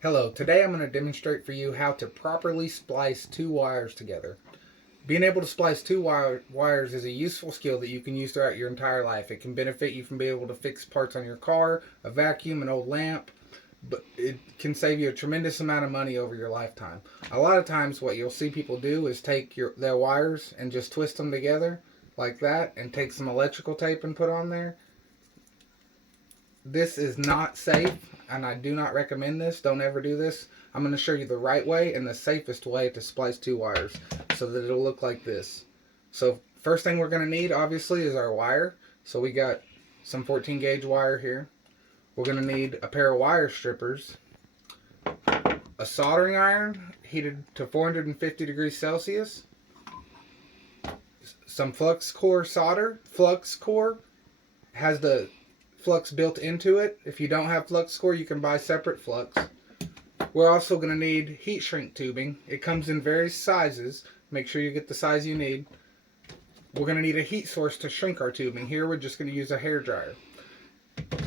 Hello, today I'm going to demonstrate for you how to properly splice two wires together. Being able to splice wires is a useful skill that you can use throughout your entire life. It can benefit you from being able to fix parts on your car, a vacuum, an old lamp, but it can save you a tremendous amount of money over your lifetime. A lot of times what you'll see people do is take their wires and just twist them together like that and take some electrical tape and put on there. This is not safe, and I do not recommend this. Don't ever do this. I'm going to show you the right way and the safest way to splice two wires so that it'll look like this. So first thing we're going to need obviously is our wire. So we got some 14 gauge wire here. We're going to need a pair of wire strippers, a soldering iron heated to 450 degrees Celsius, some flux core solder. Flux core has the flux built into it. If you don't have flux core, you can buy separate flux. We're also going to need heat shrink tubing. It comes in various sizes. Make sure you get the size you need. We're going to need a heat source to shrink our tubing. Here we're just going to use a hair dryer.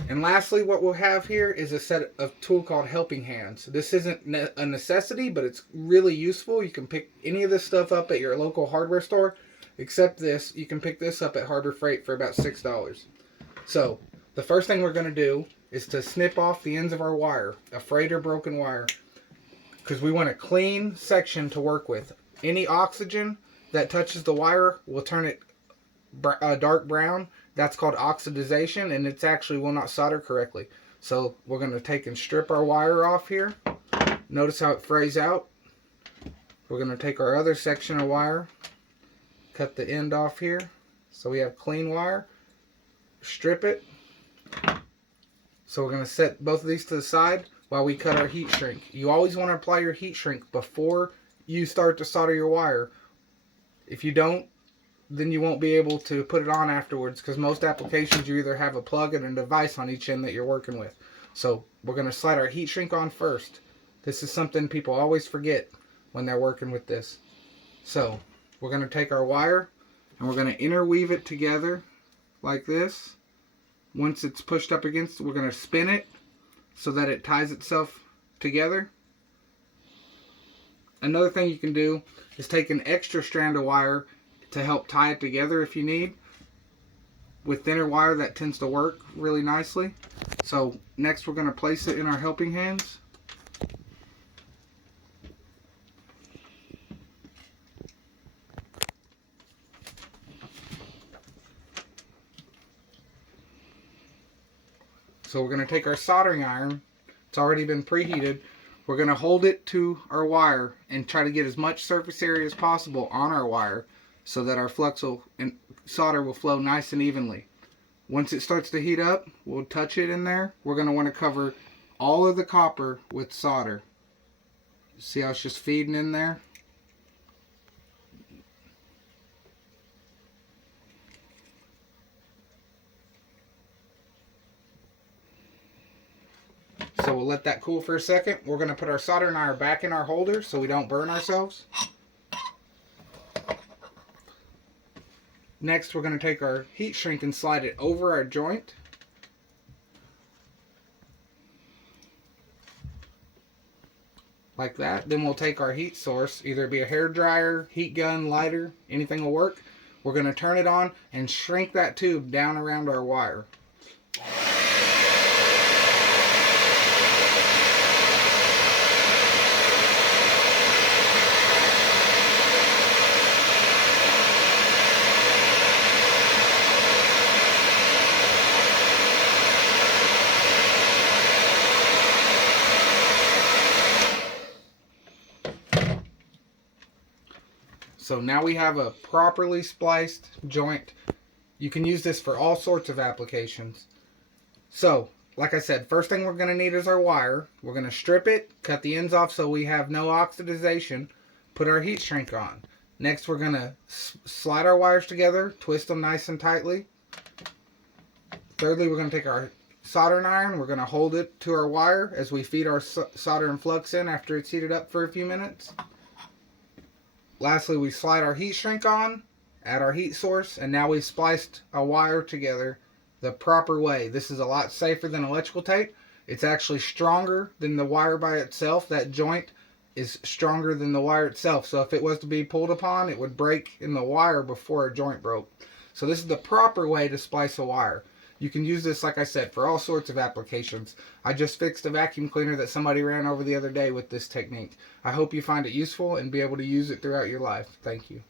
And lastly, what we'll have here is a set of tool called helping hands. This isn't a necessity, but it's really useful. You can pick any of this stuff up at your local hardware store, except this. You can pick this up at Harbor Freight for about $6. So the first thing we're going to do is to snip off the ends of our wire, a frayed or broken wire, because we want a clean section to work with. Any oxygen that touches the wire will turn it dark brown. That's called oxidization, and it actually will not solder correctly. So we're going to take and strip our wire off here. Notice how it frays out. We're going to take our other section of wire, cut the end off here so we have clean wire, strip it. So we're going to set both of these to the side while we cut our heat shrink. You always want to apply your heat shrink before you start to solder your wire. If you don't, then you won't be able to put it on afterwards, because most applications you either have a plug and a device on each end that you're working with. So we're going to slide our heat shrink on first. This is something people always forget when they're working with this. So we're going to take our wire and we're going to interweave it together like this. Once it's pushed up against it, we're going to spin it so that it ties itself together. Another thing you can do is take an extra strand of wire to help tie it together if you need. With thinner wire, that tends to work really nicely. So next we're going to place it in our helping hands. So we're going to take our soldering iron. It's already been preheated. We're going to hold it to our wire and try to get as much surface area as possible on our wire so that our flux and solder will flow nice and evenly. Once it starts to heat up, we'll touch it in there. We're going to want to cover all of the copper with solder. See how it's just feeding in there? So we'll let that cool for a second. We're going to put our soldering iron back in our holder so we don't burn ourselves. Next, we're going to take our heat shrink and slide it over our joint. Like that. Then we'll take our heat source, either be a hair dryer, heat gun, lighter, anything will work. We're going to turn it on and shrink that tube down around our wire. So now we have a properly spliced joint. You can use this for all sorts of applications. So, like I said, first thing we're going to need is our wire. We're going to strip it, cut the ends off so we have no oxidization, put our heat shrink on. Next we're going to slide our wires together, twist them nice and tightly. Thirdly, we're going to take our soldering iron. We're going to hold it to our wire as we feed our solder and flux in after it's heated up for a few minutes. Lastly, we slide our heat shrink on, add our heat source, and now we've spliced a wire together the proper way. This is a lot safer than electrical tape. It's actually stronger than the wire by itself. That joint is stronger than the wire itself. So if it was to be pulled upon, it would break in the wire before a joint broke. So this is the proper way to splice a wire. You can use this, like I said, for all sorts of applications. I just fixed a vacuum cleaner that somebody ran over the other day with this technique. I hope you find it useful and be able to use it throughout your life. Thank you.